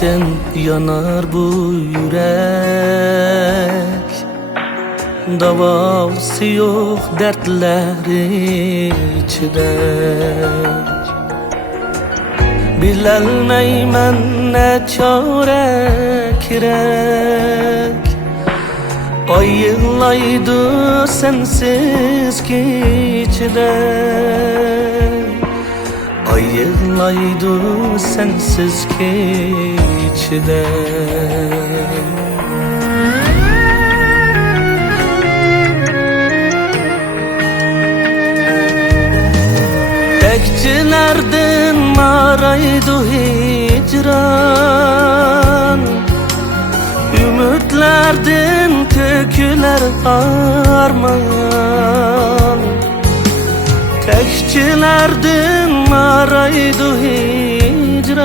Sevinçten yanar bu yürek, davası yok dertler içide. Bilelmeymen ne çare kirek, ay yığlaydı sensiz keçide. Ay yığlaydı sensiz keçide. Bekçilerden maraydı hicran, ümitlerden töküler arman. Tekçilerden maraydı hicran,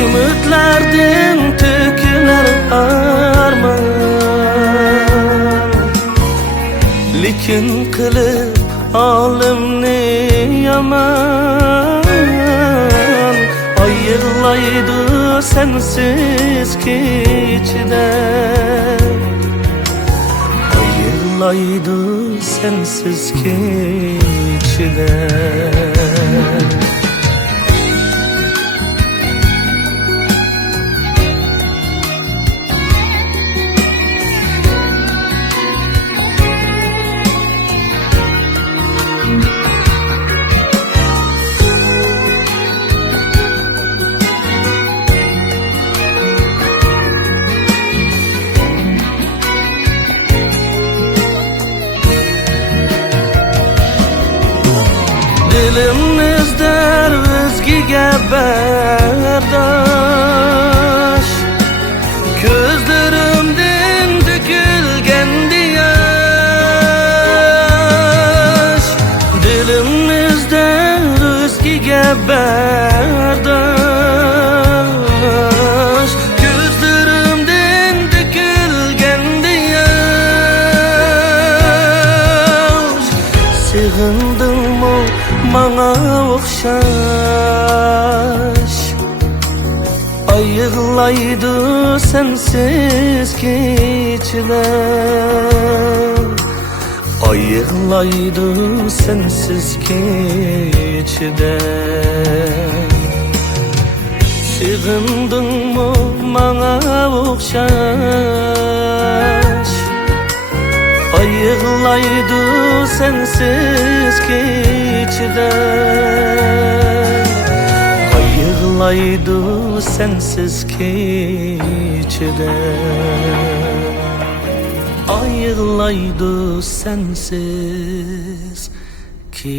ümitlerden töküler arman. Lekin kılıp alimni yaman, ay yığlaydı sensiz keçide. Ay yığlaydı sensiz keçide. Dilimizdir özgüge berdaş, gözlerimden dökülgendi yaş. Dilimizdir özgüge berdaş, gözlerimden dökülgendi yaş. Sığındım o bana okşaş, ay yığlaydı sensiz keçide. Ay yığlaydı sensiz keçide. Sığındın mı bana okşaş, ay yığlaydı sensiz keçide. Ay yığlaydı sensiz keçide. Ay yığlaydı sensiz keçide.